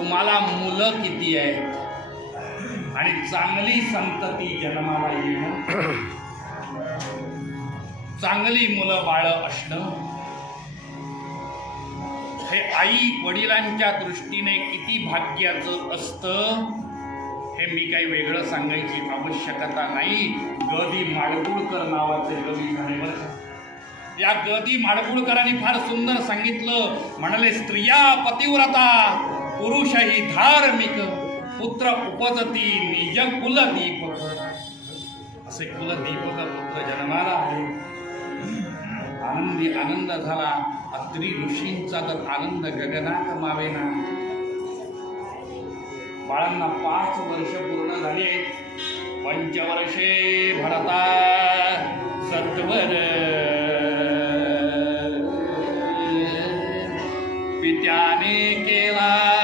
तुम्हाला मुलं किती आहेत? आणि चांगली संतती जन्माला येणं. चांगली मुलं बाळ असणं. हे आई वडिलांच्या दृष्टीने किती भाग्याचं असतं हे मी काही वेगळं सांगायची आवश्यकता नाही. ग माडगुळकर नावाचे कवी झाले बरं या ग माडगुळकरांनी फार सुंदर सांगितलं. म्हणाले स्त्रिया पतिव्रता. नाही धार्मिक पुत्र उपजती निज कुलदीप असे कुलदीपक पुत्र जन्माला आनंदी आनंद झाला. अत्री ऋषींचा तर आनंद गगनात मावेना. बाळांना पाच वर्ष पूर्ण झाले पंचवर्षे भरता सत्वर. पित्याने केला.